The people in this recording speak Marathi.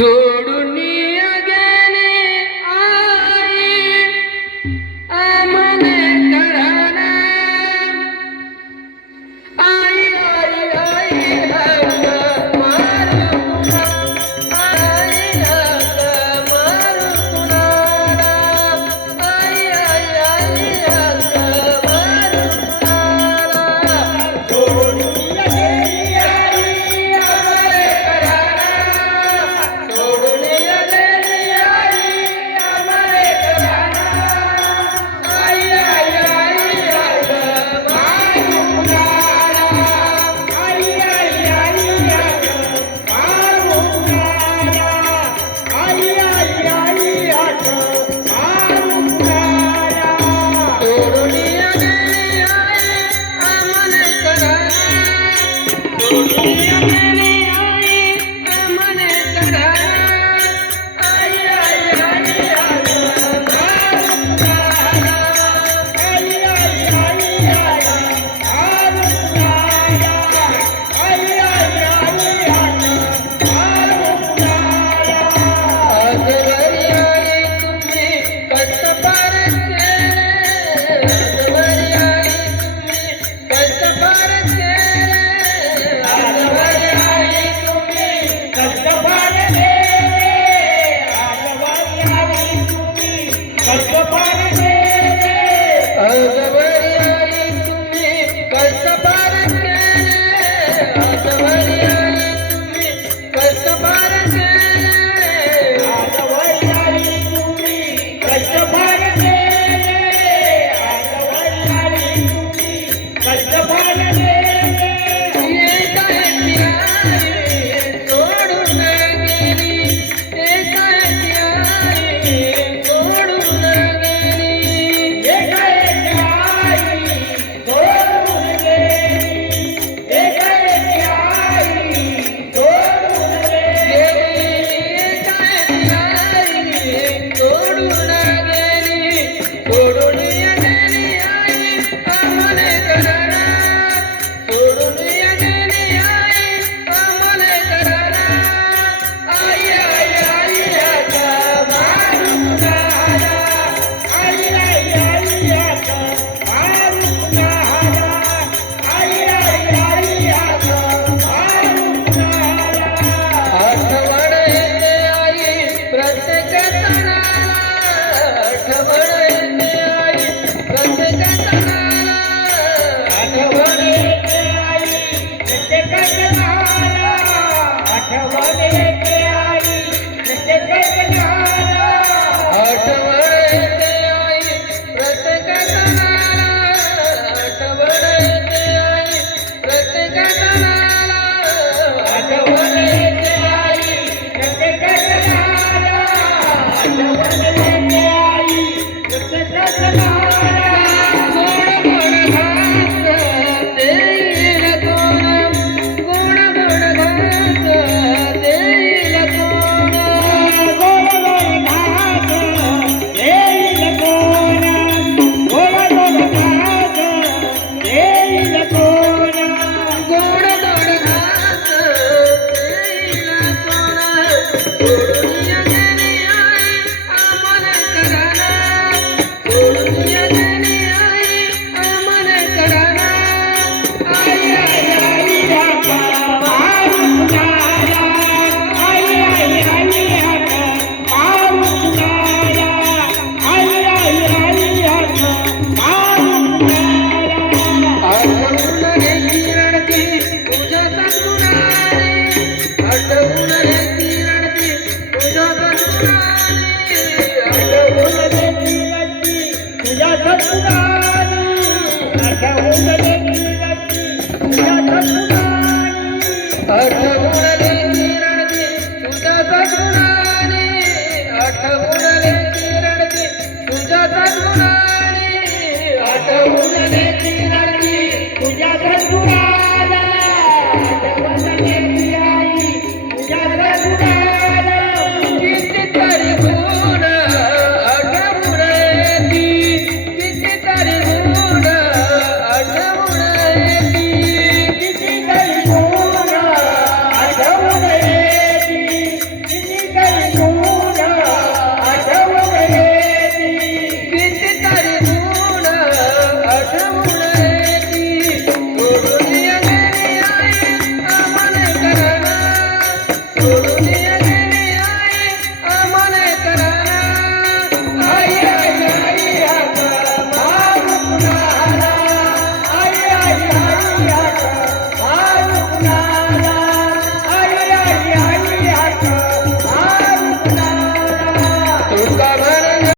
చూడు que Yeah. अठवण